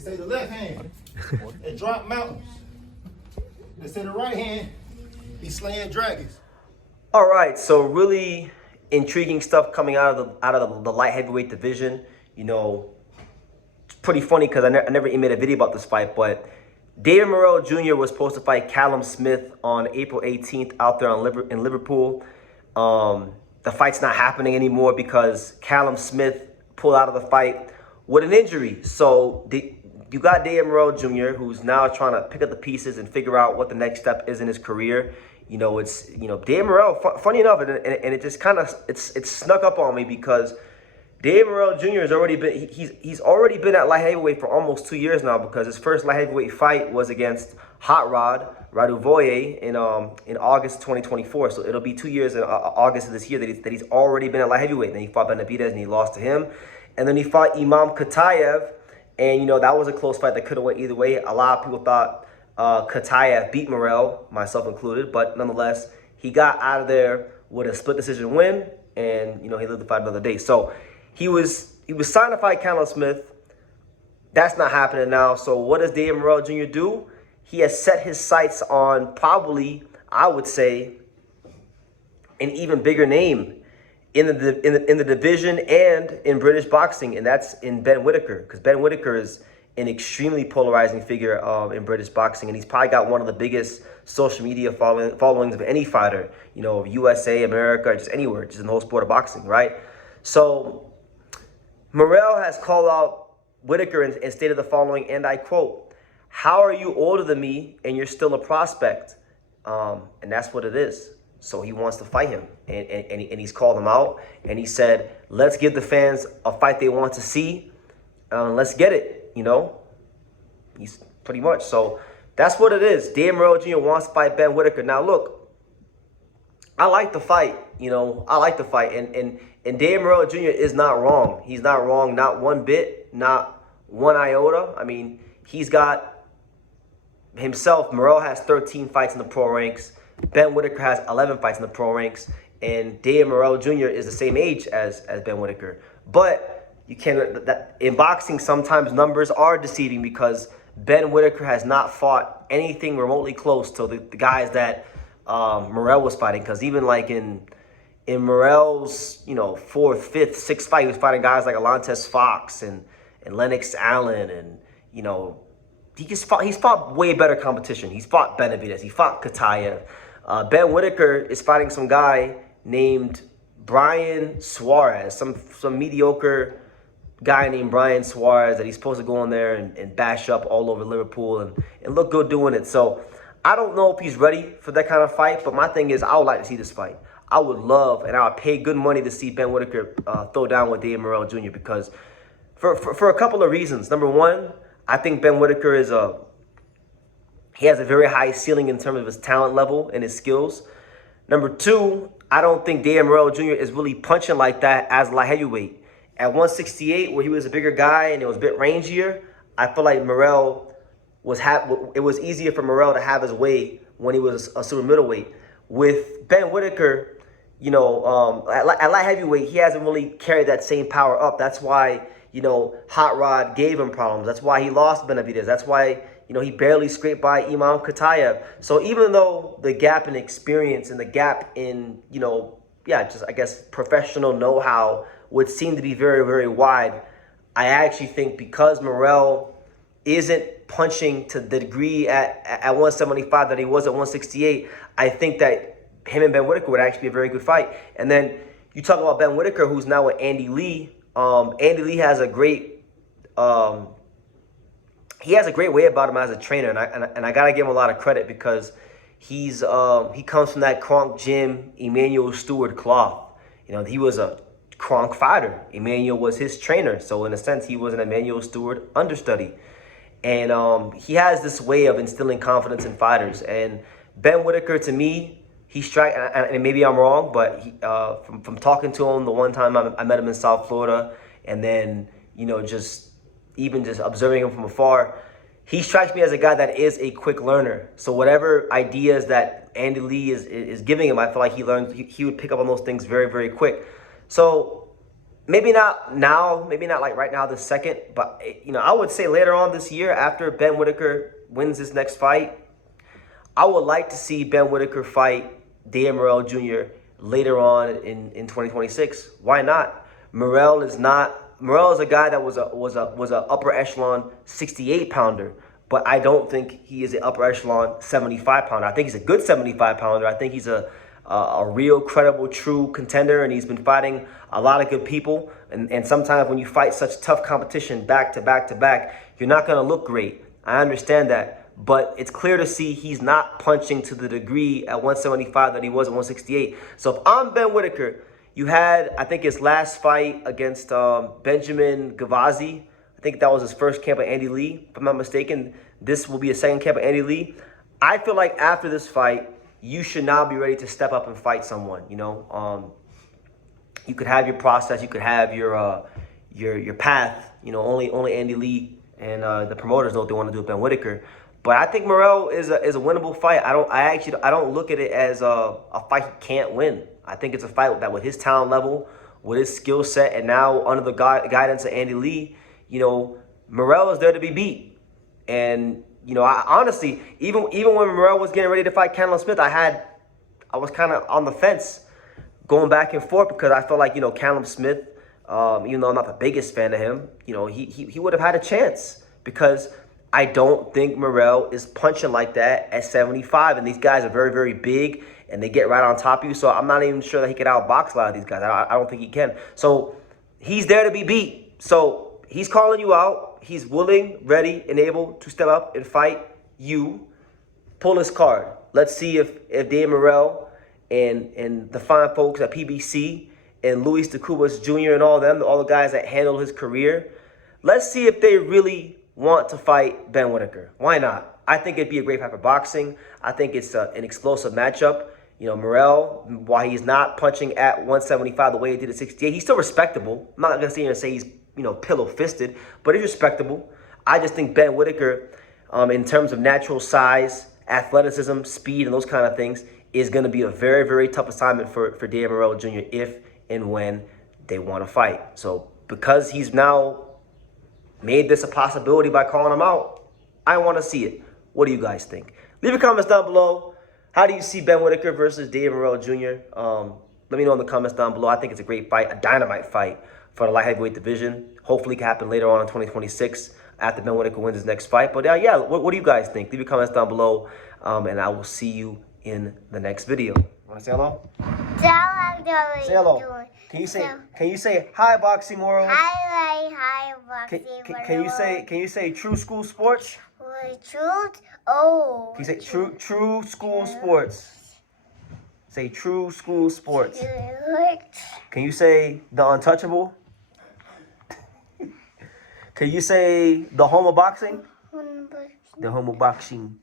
They say the left hand, it drop mountains. They say the right hand, be slaying dragons. All right, so really intriguing stuff coming out of the light heavyweight division. You know, it's pretty funny because I never even made a video about this fight, but David Morrell Jr. was supposed to fight Callum Smith on April 18th out there in Liverpool. The fight's not happening anymore because Callum Smith pulled out of the fight with an injury. So you got David Morrell Jr., who's now trying to pick up the pieces and figure out what the next step is in his career. You know, it's, you know, David Morrell, funny enough, and it just kind of, it's snuck up on me because David Morrell Jr. has already been, he's already been at light heavyweight for almost 2 years now, because his first light heavyweight fight was against Hot Rod Raduvoye in August 2024. So it'll be 2 years in August of this year that he's already been at light heavyweight. Then he fought Benavidez and he lost to him. And then he fought Imam Katayev. And, you know, that was a close fight that could have went either way. A lot of people thought Katayev beat Morrell, myself included. But nonetheless, he got out of there with a split decision win. And, you know, he lived to fight another day. So he was signed to fight Callum Smith. That's not happening now. So what does David Morrell Jr. do? He has set his sights on probably, I would say, an even bigger name in the division and in British boxing, and that's in Ben Whitaker, because Ben Whitaker is an extremely polarizing figure in British boxing, and he's probably got one of the biggest social media followings of any fighter, you know, USA, America, just anywhere, just in the whole sport of boxing, right? So Morrell has called out Whittaker and stated the following, and I quote, "How are you older than me and you're still a prospect?" And that's what it is. So he wants to fight him, and he's called him out, and he said, let's give the fans a fight they want to see. Let's get it, you know. He's pretty much. So that's what it is. David Morrell Jr. wants to fight Ben Whitaker. Now, look, I like the fight, you know. I like the fight, and David Morrell Jr. is not wrong. He's not wrong, not one bit, not one iota. I mean, he's got himself. Morrell has 13 fights in the pro ranks. Ben Whitaker has 11 fights in the pro ranks, and David Morrell Jr. is the same age as Ben Whitaker. But you can't, in boxing, sometimes numbers are deceiving, because Ben Whitaker has not fought anything remotely close to the guys that Morrell was fighting. Because even like in Morrell's, you know, 4th, 5th, 6th fight, he was fighting guys like Alontes Fox and Lennox Allen, and, you know, he's fought way better competition. He's fought Benavidez. He fought Katayev. Ben Whitaker is fighting some guy named Brian Suarez, some mediocre guy named Brian Suarez that he's supposed to go in there and bash up all over Liverpool and look good doing it. So I don't know if he's ready for that kind of fight, but my thing is I would like to see this fight. I would love, and I would pay good money to see Ben Whitaker throw down with David Morrell Jr. because for a couple of reasons. Number one, I think Ben Whitaker he has a very high ceiling in terms of his talent level and his skills. Number two, I don't think David Morrell Jr. is really punching like that as light heavyweight. At 168, where he was a bigger guy and it was a bit rangier, I feel like it was easier for Morrell to have his way when he was a super middleweight. With Ben Whitaker, you know, at light heavyweight, he hasn't really carried that same power up. That's why, you know, Hot Rod gave him problems. That's why he lost Benavidez. That's why, you know, he barely scraped by Imam Katayev. So even though the gap in experience and the gap in, you know, just, I guess, professional know-how would seem to be very, very wide, I actually think because Morrell isn't punching to the degree at 175 that he was at 168, I think that him and Ben Whitaker would actually be a very good fight. And then you talk about Ben Whitaker, who's now with Andy Lee. Andy Lee has a great way about him as a trainer, and I gotta give him a lot of credit because he comes from that Kronk Gym, Emmanuel Stewart cloth. You know, he was a Kronk fighter. Emmanuel was his trainer, so in a sense, he was an Emmanuel Stewart understudy. And he has this way of instilling confidence in fighters. And Ben Whitaker, to me, he strikes, and maybe I'm wrong, but from talking to him the one time I met him in South Florida, and then, you know, just observing him from afar, he strikes me as a guy that is a quick learner. So whatever ideas that Andy Lee is giving him, I feel like he would pick up on those things very, very quick. So maybe not now, maybe not like right now, the second, but I would say later on this year after Ben Whitaker wins his next fight, I would like to see Ben Whitaker fight Dan Morell Jr. later on in 2026. Why not? Morell is a guy that was a upper echelon 68 pounder, but I don't think he is an upper echelon 75 pounder. I think he's a good 75 pounder. I think he's a real credible, true contender, and he's been fighting a lot of good people. And sometimes when you fight such tough competition back to back to back, you're not going to look great. I understand that. But it's clear to see he's not punching to the degree at 175 that he was at 168. So if I'm Ben Whitaker, you had, I think, his last fight against Benjamin Gavazi. I think that was his first camp at Andy Lee, if I'm not mistaken. This will be a second camp at Andy Lee. I feel like after this fight, you should now be ready to step up and fight someone. You could have your process, you could have your path. Only Andy Lee and the promoters know what they want to do with Ben Whitaker. But I think Morell is a winnable fight. I don't look at it as a fight he can't win. I think it's a fight that with his talent level, with his skill set, and now under the guidance of Andy Lee, Morell is there to be beat. And I honestly, even when Morell was getting ready to fight Callum Smith, I was kind of on the fence, going back and forth, because I felt like Callum Smith, even though I'm not the biggest fan of him, he would have had a chance, because I don't think Morell is punching like that at 75. And these guys are very, very big, and they get right on top of you. So I'm not even sure that he could outbox a lot of these guys. I don't think he can. So he's there to be beat. So he's calling you out. He's willing, ready, and able to step up and fight you. Pull his card. Let's see if Dan Morell and the fine folks at PBC and Luis de Cubas Jr. and all the guys that handle his career, let's see if they really want to fight Ben Whitaker. Why not? I think it'd be a great fight for boxing. I think it's an explosive matchup. Morell, while he's not punching at 175 the way he did at 68, he's still respectable. I'm not going to sit here and say he's, pillow-fisted, but he's respectable. I just think Ben Whitaker, in terms of natural size, athleticism, speed, and those kind of things, is going to be a very, very tough assignment for Dan Morell Jr. if and when they want to fight. So because he's now made this a possibility by calling him out, I want to see it. What do you guys think? Leave your comments down below. How do you see Ben Whitaker versus Dave Morell Jr.? Let me know in the comments down below. I think it's a great fight, a dynamite fight for the light heavyweight division. Hopefully it can happen later on in 2026 after Ben Whitaker wins his next fight. But yeah, what do you guys think? Leave your comments down below, and I will see you in the next video. Want to say hello? Say hello. Can you say hi, Boxing Morrell? Hi, Boxing Morrell. Can you say True School Sports? Truth? Oh. Can you say True School Sports? Say True School Sports. Can you say The Untouchable? Can you say The Home of Boxing? The Home of Boxing.